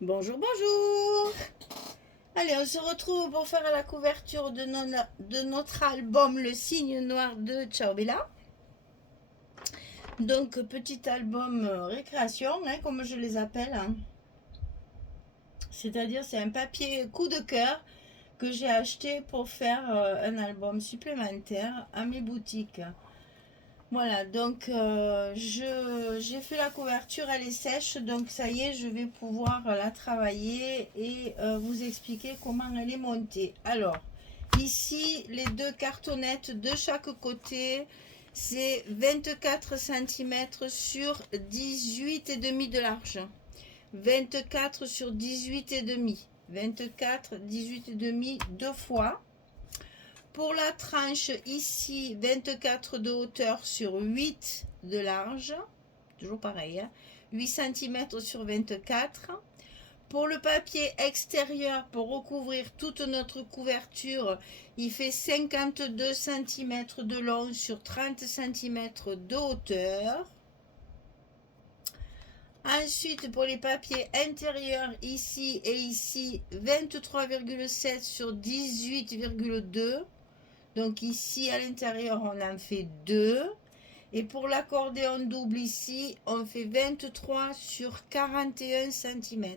Bonjour, bonjour. Allez, on se retrouve pour faire la couverture de notre album Le Cygne Noir de Ciao Bella. Donc, petit album récréation, hein, comme je les appelle, hein. C'est-à-dire, c'est un papier coup de cœur que j'ai acheté pour faire un album supplémentaire à mes boutiques. Voilà, donc j'ai fait la couverture, elle est sèche, donc ça y est, je vais pouvoir la travailler et vous expliquer comment elle est montée. Alors, ici, les deux cartonnettes de chaque côté, c'est 24 cm sur 18,5 de large. 24 sur 18,5. 24, 18,5 deux fois. Pour la tranche ici, 24 de hauteur sur 8 de large, toujours pareil, hein, 8 cm sur 24. Pour le papier extérieur, pour recouvrir toute notre couverture, il fait 52 cm de long sur 30 cm de hauteur. Ensuite, pour les papiers intérieurs, ici et ici, 23,7 sur 18,2. Donc ici à l'intérieur on en fait 2. Et pour l'accordéon double ici on fait 23 sur 41 cm.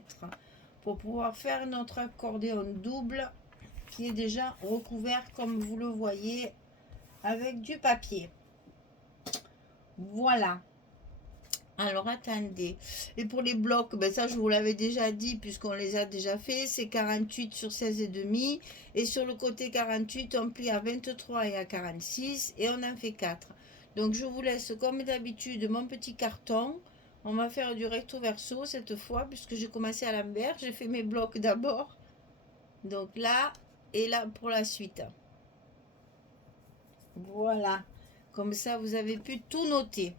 Pour pouvoir faire notre accordéon double qui est déjà recouvert comme vous le voyez avec du papier. Voilà. Alors attendez. Et pour les blocs, ben ça je vous l'avais déjà dit puisqu'on les a déjà fait. C'est 48 sur 16,5. Et sur le côté 48, on plie à 23 et à 46. Et on en fait 4. Donc je vous laisse comme d'habitude mon petit carton. On va faire du recto verso cette fois puisque j'ai commencé à l'envers. J'ai fait mes blocs d'abord. Donc là et là pour la suite. Voilà. Comme ça vous avez pu tout noter.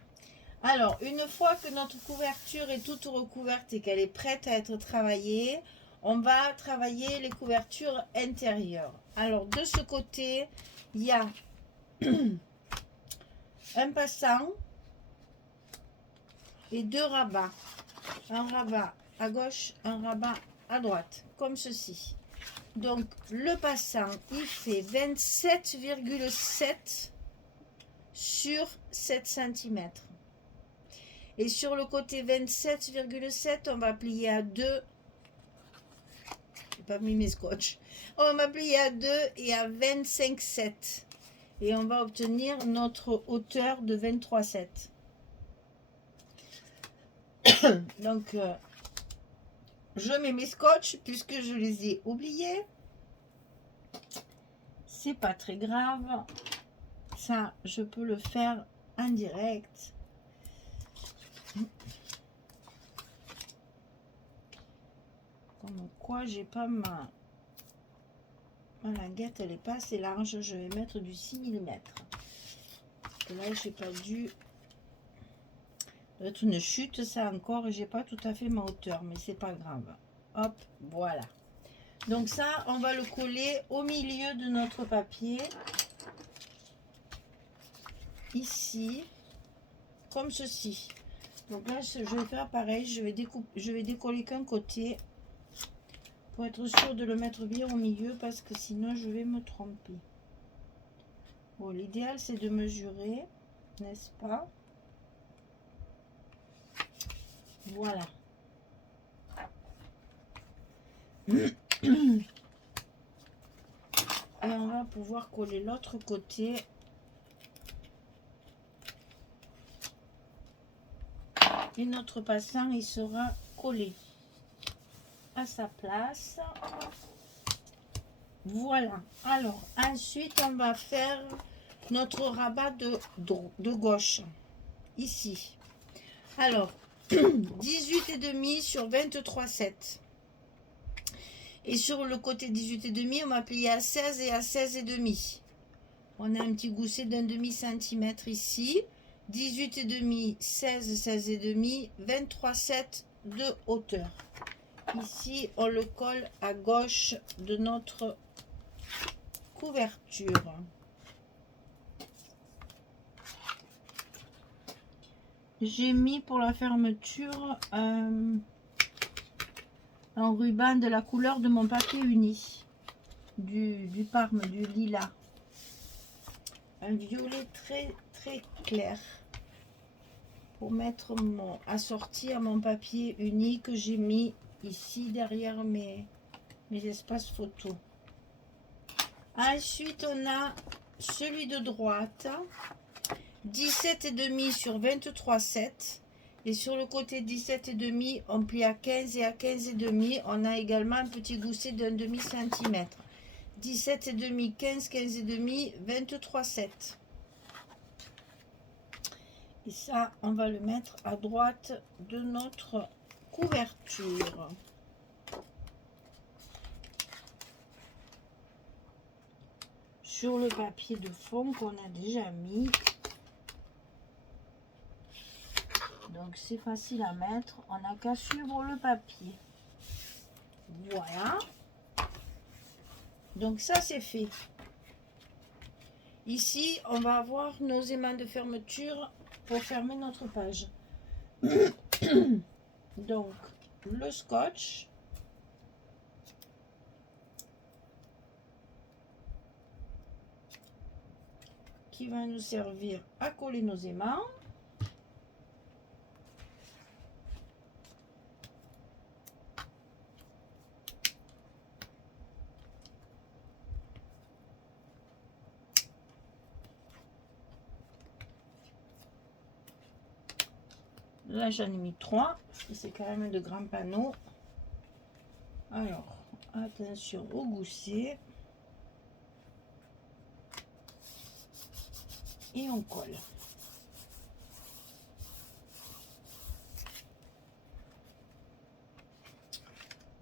Alors, une fois que notre couverture est toute recouverte et qu'elle est prête à être travaillée, on va travailler les couvertures intérieures. Alors, de ce côté, il y a un passant et deux rabats. Un rabat à gauche, un rabat à droite, comme ceci. Donc, le passant, il fait 27,7 sur 7 cm. Et sur le côté 27,7, on va plier à 2. J'ai pas mis mes scotch. On va plier à 2 et à 25,7. Et on va obtenir notre hauteur de 23,7. Donc, je mets mes scotch puisque je les ai oubliés. C'est pas très grave. Ça, je peux le faire en direct. Comme quoi, j'ai pas ma languette, elle est pas assez large. Je vais mettre du 6 mm. Là, j'ai pas dû. Ça doit être une chute, ça encore. Et j'ai pas tout à fait ma hauteur, mais c'est pas grave. Hop, voilà. Donc ça, on va le coller au milieu de notre papier. Ici, comme ceci. Donc là, je vais faire pareil. Je vais décoller qu'un côté pour être sûr de le mettre bien au milieu parce que sinon je vais me tromper. Bon, l'idéal c'est de mesurer, n'est-ce pas? Voilà. Et on va pouvoir coller l'autre côté. Et notre passant, il sera collé à sa place. Voilà. Alors, ensuite, on va faire notre rabat de gauche. Ici. Alors, 18,5 sur 23,7. Et sur le côté 18,5, on va plier à 16 et à 16,5. On a un petit gousset d'un demi-centimètre ici. 18,5, 16, 16,5, 23,7 de hauteur. Ici, on le colle à gauche de notre couverture. J'ai mis pour la fermeture un en ruban de la couleur de mon papier uni, du Parme, du lilas. Un violet très très clair pour mettre mon assorti à mon papier uni que j'ai mis ici derrière mes espaces photos. Ensuite, on a celui de droite, 17,5 sur 23,7. Et sur le côté 17,5, on plie à 15 et à 15,5, on a également un petit gousset d'un demi-centimètre. 17,5, 15, 15,5, 23,7. Et ça, on va le mettre à droite de notre couverture. Sur le papier de fond qu'on a déjà mis. Donc c'est facile à mettre, on n'a qu'à suivre le papier. Voilà. Donc ça c'est fait. Ici, on va avoir nos aimants de fermeture pour fermer notre page. Donc le scotch. Qui va nous servir à coller nos aimants. Là, j'en ai mis 3, parce que c'est quand même de grands panneaux. Alors, attention au gousset. Et on colle.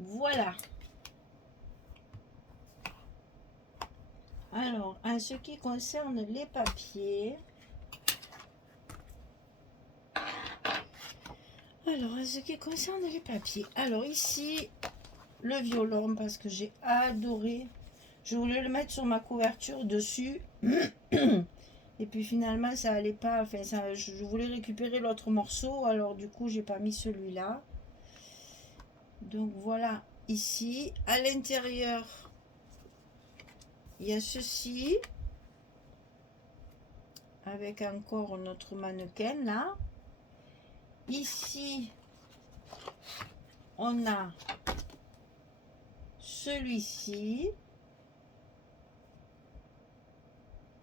Voilà. Alors, en ce qui concerne les papiers... Alors ici, le violon, parce que j'ai adoré. Je voulais le mettre sur ma couverture dessus. Et puis finalement, ça allait pas. Enfin, ça, je voulais récupérer l'autre morceau. Alors du coup, j'ai pas mis celui-là. Donc voilà, ici, à l'intérieur, il y a ceci. Avec encore notre mannequin là. Ici, on a celui-ci.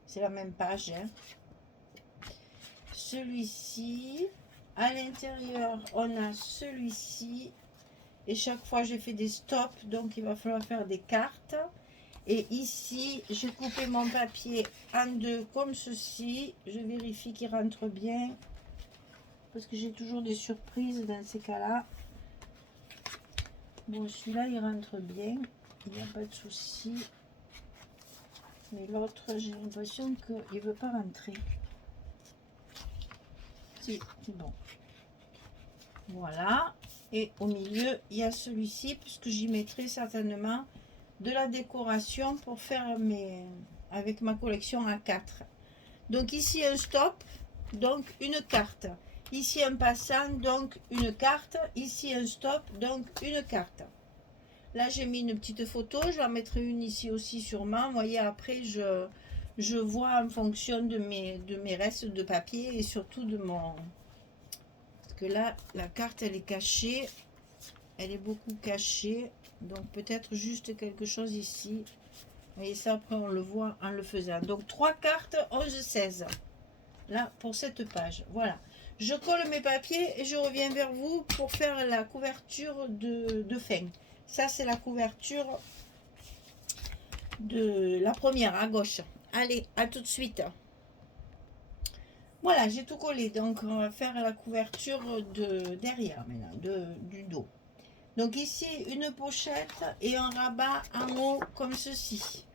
C'est la même page. Hein. Celui-ci. À l'intérieur, on a celui-ci. Et chaque fois, j'ai fait des stops. Donc, il va falloir faire des cartes. Et ici, j'ai coupé mon papier en deux comme ceci. Je vérifie qu'il rentre bien. Parce que j'ai toujours des surprises dans ces cas-là. Bon, celui-là, il rentre bien. Il n'y a pas de souci. Mais l'autre, j'ai l'impression qu'il ne veut pas rentrer. Si, c'est bon. Voilà. Et au milieu, il y a celui-ci, puisque j'y mettrai certainement de la décoration pour faire avec ma collection A4. Donc ici, un stop, donc une carte. Ici, un passant, donc une carte. Ici, un stop, donc une carte. Là, j'ai mis une petite photo. Je vais en mettre une ici aussi sûrement. Vous voyez, après, je vois en fonction de mes restes de papier et surtout de mon... Parce que là, la carte, elle est cachée. Elle est beaucoup cachée. Donc, peut-être juste quelque chose ici. Et ça, après, on le voit en le faisant. Donc, 3 cartes, 11, 16. Là, pour cette page. Voilà. Je colle mes papiers et je reviens vers vous pour faire la couverture de fin. Ça, c'est la couverture de la première à gauche. Allez, à tout de suite. Voilà, j'ai tout collé. Donc, on va faire la couverture de derrière maintenant, du dos. Donc ici, une pochette et un rabat en haut comme ceci.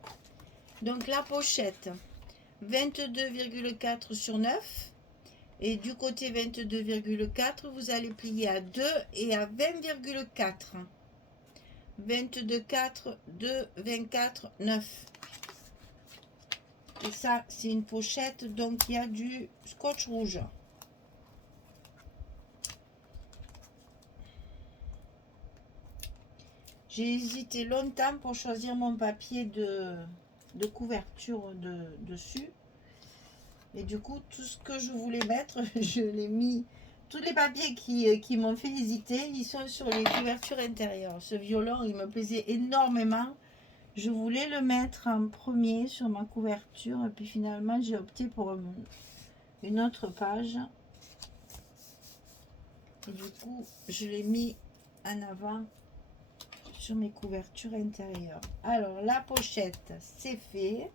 Donc la pochette, 22,4 sur 9. Et du côté 22,4, vous allez plier à 2 et à 20,4. 22,4, 2, 24, 9. Et ça, c'est une pochette, donc il y a du scotch rouge. J'ai hésité longtemps pour choisir mon papier de couverture dessus. Et du coup, tout ce que je voulais mettre, je l'ai mis. Tous les papiers qui m'ont fait hésiter, ils sont sur les couvertures intérieures. Ce violon, il me plaisait énormément. Je voulais le mettre en premier sur ma couverture. Et puis finalement, j'ai opté pour une autre page. Et du coup, je l'ai mis en avant sur mes couvertures intérieures. Alors, la pochette, c'est fait.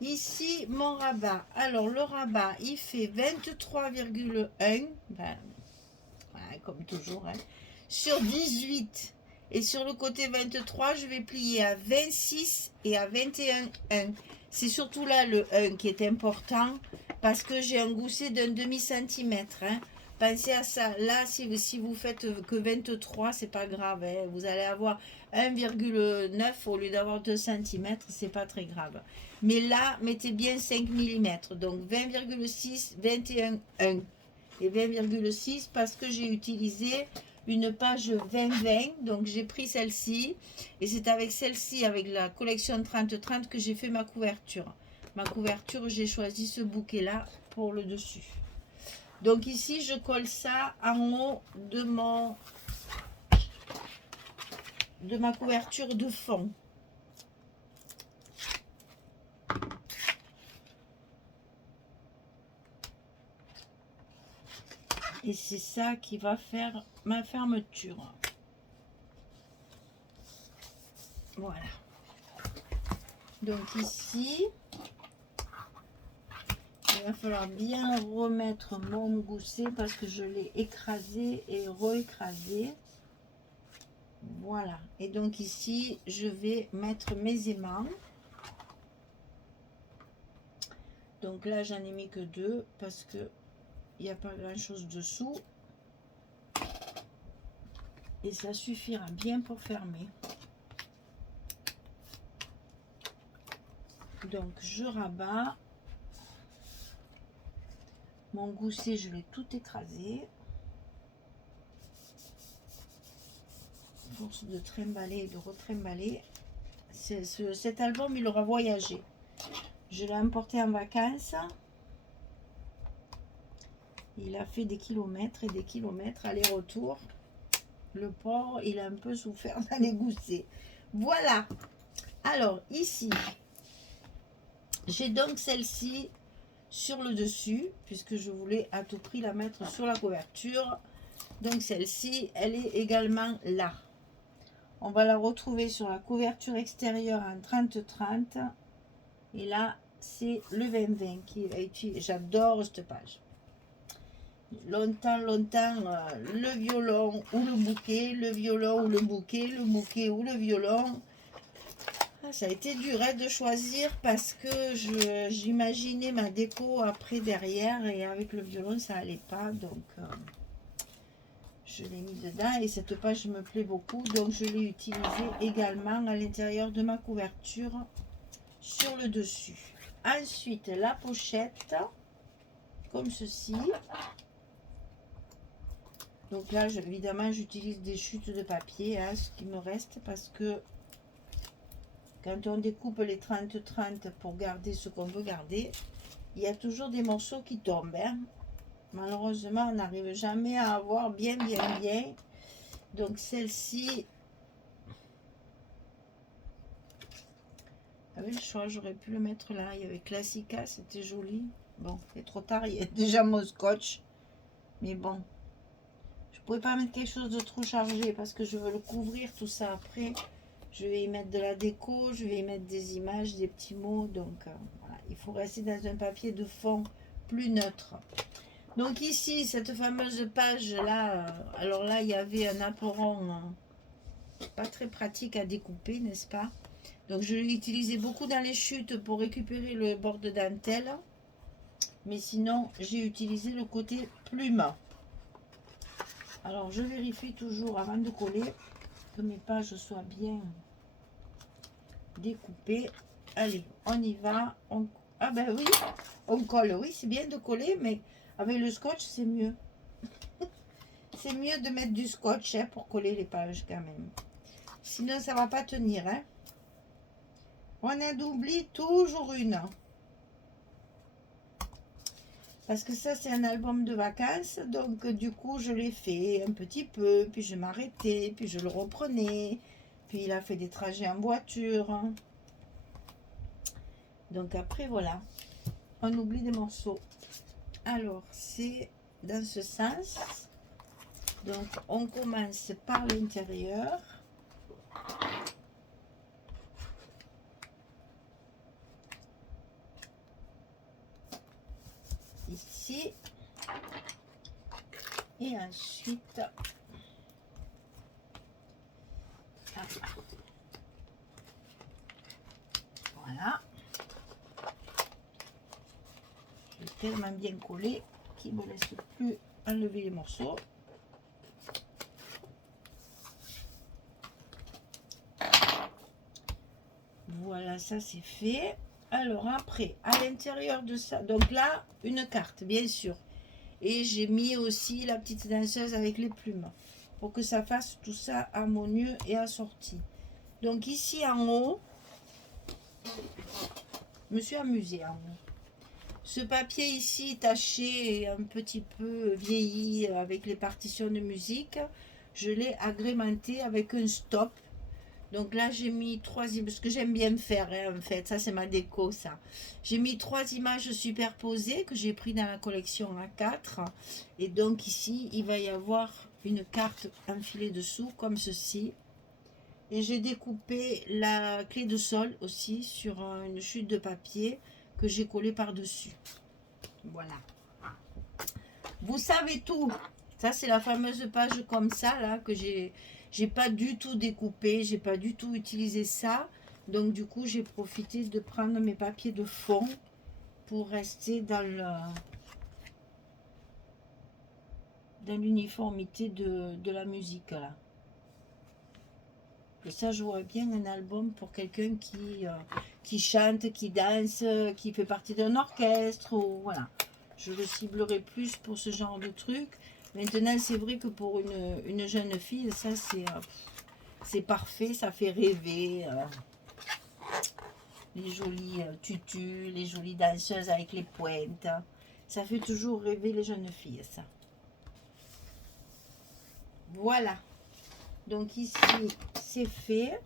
Ici, mon rabat. Alors, le rabat, il fait 23,1. Ben, ouais, comme toujours. Hein, sur 18. Et sur le côté 23, je vais plier à 26 et à 21,1. C'est surtout là le 1 qui est important. Parce que j'ai un gousset d'un demi-centimètre. Hein. Pensez à ça. Là, si vous faites que 23, c'est pas grave. Hein. Vous allez avoir 1,9 au lieu d'avoir 2 cm. C'est pas très grave. Mais là, mettez bien 5 mm. Donc 20,6, 21,1 et 20,6 parce que j'ai utilisé une page 20-20. Donc j'ai pris celle-ci. Et c'est avec celle-ci, avec la collection 30-30 que j'ai fait ma couverture. Ma couverture, j'ai choisi ce bouquet-là pour le dessus. Donc ici, je colle ça en haut de ma couverture de fond. Et c'est ça qui va faire ma fermeture. Voilà. Donc ici, il va falloir bien remettre mon gousset parce que je l'ai écrasé et réécrasé. Voilà. Et donc ici, je vais mettre mes aimants. Donc là, j'en ai mis que 2 parce que il n'y a pas grand chose dessous. Et ça suffira bien pour fermer. Donc je rabats. Mon gousset, je l'ai tout écrasé. Force de trimballer et de retrimballer. Cet album, il aura voyagé. Je l'ai emporté en vacances. Il a fait des kilomètres et des kilomètres aller-retour. Le porc, il a un peu souffert dans les goussets. Voilà. Alors, ici, j'ai donc celle-ci sur le dessus, puisque je voulais à tout prix la mettre sur la couverture. Donc, celle-ci, elle est également là. On va la retrouver sur la couverture extérieure en 30-30. Et là, c'est le 20-20 qui est utilisé. J'adore cette page. Longtemps, le violon ou le bouquet, le violon ou le bouquet ou le violon. Ah, ça a été dur hein, de choisir parce que j'imaginais ma déco après derrière et avec le violon ça allait pas. Donc, je l'ai mis dedans et cette page me plaît beaucoup. Donc, je l'ai utilisée également à l'intérieur de ma couverture sur le dessus. Ensuite, la pochette, comme ceci. Donc là, évidemment, j'utilise des chutes de papier, hein, ce qui me reste, parce que quand on découpe les 30-30 pour garder ce qu'on veut garder, il y a toujours des morceaux qui tombent. Hein. Malheureusement, on n'arrive jamais à avoir bien. Donc celle-ci, avec le choix, j'aurais pu le mettre là. Il y avait Classica, c'était joli. Bon, c'est trop tard, il y a déjà mon scotch. Mais bon. Je ne pouvais pas mettre quelque chose de trop chargé parce que je veux le couvrir tout ça après. Je vais y mettre de la déco, je vais y mettre des images, des petits mots. Donc voilà, il faut rester dans un papier de fond plus neutre. Donc ici, cette fameuse page là, alors là, il y avait un apperon pas très pratique à découper, n'est-ce pas? Donc je l'ai utilisé beaucoup dans les chutes pour récupérer le bord de dentelle. Mais sinon, j'ai utilisé le côté plume. Alors, je vérifie toujours avant de coller que mes pages soient bien découpées. Allez, on y va. Ah ben oui, on colle. Oui, c'est bien de coller, mais avec le scotch, c'est mieux. C'est mieux de mettre du scotch hein, pour coller les pages quand même. Sinon, ça va pas tenir. Hein. On en oublie toujours une. Parce que ça, c'est un album de vacances. Donc, du coup, je l'ai fait un petit peu. Puis, je m'arrêtais. Puis, je le reprenais. Puis, il a fait des trajets en voiture. Donc, après, voilà. On oublie des morceaux. Alors, c'est dans ce sens. Donc, on commence par l'intérieur. Ici. Et ensuite, voilà. Je l'ai tellement bien collé qu'il ne me laisse plus enlever les morceaux. Voilà, ça c'est fait. Alors après, à l'intérieur de ça, donc là, une carte, bien sûr. Et j'ai mis aussi la petite danseuse avec les plumes pour que ça fasse tout ça harmonieux et assorti. Donc ici en haut, je me suis amusée en haut. Ce papier ici taché et un petit peu vieilli avec les partitions de musique, je l'ai agrémenté avec un stop. Donc là j'ai mis 3 images, ce que j'aime bien faire hein, en fait, ça c'est ma déco ça. J'ai mis 3 images superposées que j'ai pris dans la collection A4. Et donc ici il va y avoir une carte enfilée dessous comme ceci. Et j'ai découpé la clé de sol aussi sur une chute de papier que j'ai collée par-dessus. Voilà. Vous savez tout. Ça c'est la fameuse page comme ça là que j'ai pas du tout découpé, j'ai pas du tout utilisé ça. Donc du coup, j'ai profité de prendre mes papiers de fond pour rester dans l'uniformité de la musique là. Et ça, je vois bien un album pour quelqu'un qui chante, qui danse, qui fait partie d'un orchestre ou voilà. Je le ciblerai plus pour ce genre de truc. Maintenant, c'est vrai que pour une jeune fille, ça c'est parfait, ça fait rêver. Les jolis tutus, les jolies danseuses avec les pointes. Ça fait toujours rêver les jeunes filles, ça. Voilà. Donc ici, c'est fait.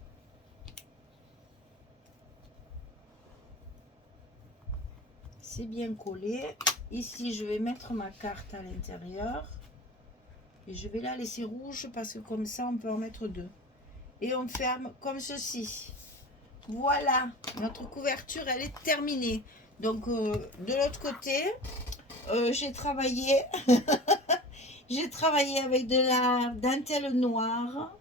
C'est bien collé. Ici, je vais mettre ma carte à l'intérieur. Et je vais la laisser rouge parce que comme ça, on peut en mettre 2. Et on ferme comme ceci. Voilà, notre couverture, elle est terminée. Donc, de l'autre côté, j'ai travaillé... j'ai travaillé avec de la dentelle noire,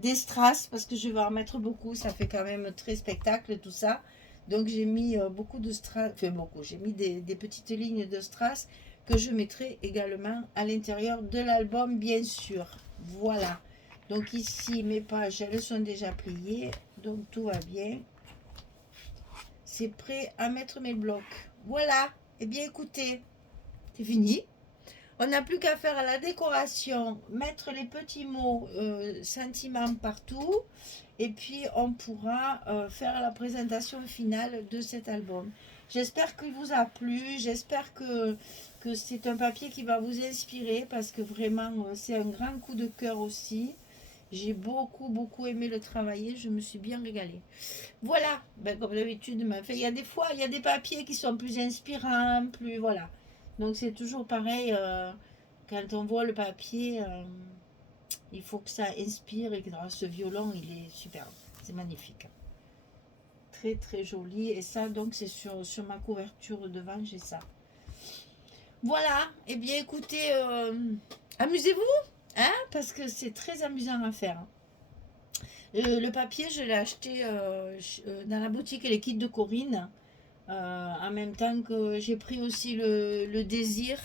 des strass, parce que je vais en mettre beaucoup. Ça fait quand même très spectacle, tout ça. Donc, j'ai mis beaucoup de strass. Enfin, beaucoup. J'ai mis des petites lignes de strass que je mettrai également à l'intérieur de l'album, bien sûr. Voilà. Donc, ici, mes pages, elles sont déjà pliées. Donc, tout va bien. C'est prêt à mettre mes blocs. Voilà. Eh bien, écoutez, c'est fini. On n'a plus qu'à faire la décoration, mettre les petits mots sentiments partout. Et puis, on pourra faire la présentation finale de cet album. J'espère qu'il vous a plu. J'espère que c'est un papier qui va vous inspirer parce que vraiment, c'est un grand coup de cœur aussi. J'ai beaucoup aimé le travailler. Je me suis bien régalée. Voilà, ben, comme d'habitude, il y a des fois, il y a des papiers qui sont plus inspirants, plus voilà. Donc c'est toujours pareil, quand on voit le papier, il faut que ça inspire et que ce violon, il est superbe, c'est magnifique. Très joli et ça donc c'est sur ma couverture devant, j'ai ça. Voilà, et bien écoutez, amusez-vous, hein, parce que c'est très amusant à faire. Le papier, je l'ai acheté dans la boutique Les Kits de Corinne. En même temps que j'ai pris aussi le désir.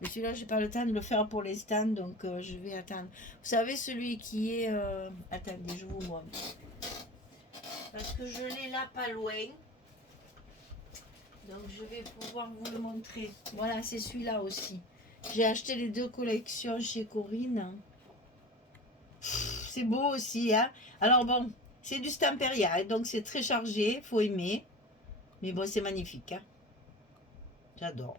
Mais celui-là, j'ai pas le temps de le faire pour l'instant, donc je vais attendre. Vous savez, celui qui est... attendez, je vous montre. Parce que je l'ai là pas loin. Donc je vais pouvoir vous le montrer. Voilà, c'est celui-là aussi. J'ai acheté les 2 collections chez Corinne. c'est beau aussi, hein. Alors bon, c'est du Stamperia, hein, donc c'est très chargé, faut aimer. Mais bon, c'est magnifique, hein. J'adore.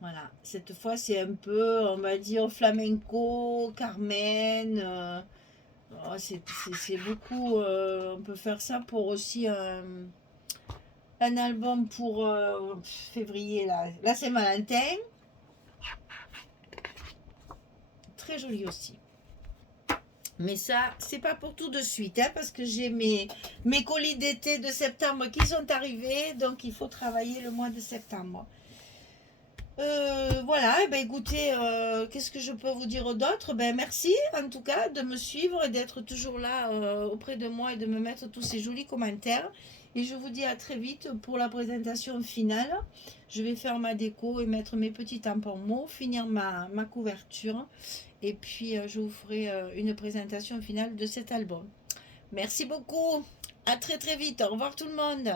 Voilà, cette fois c'est un peu, on va dire, flamenco, Carmen. Oh, c'est beaucoup. On peut faire ça pour aussi un album pour février, là. Là, c'est Valentin. Très joli aussi. Mais ça, c'est pas pour tout de suite, hein, parce que j'ai mes colis d'été de septembre qui sont arrivés, donc il faut travailler le mois de septembre. Voilà, eh ben écoutez, qu'est-ce que je peux vous dire d'autre? Ben merci en tout cas de me suivre et d'être toujours là auprès de moi et de me mettre tous ces jolis commentaires. Et je vous dis à très vite pour la présentation finale. Je vais faire ma déco et mettre mes petits tampons mots, finir ma couverture. Et puis je vous ferai une présentation finale de cet album. Merci beaucoup, à très très vite, au revoir tout le monde.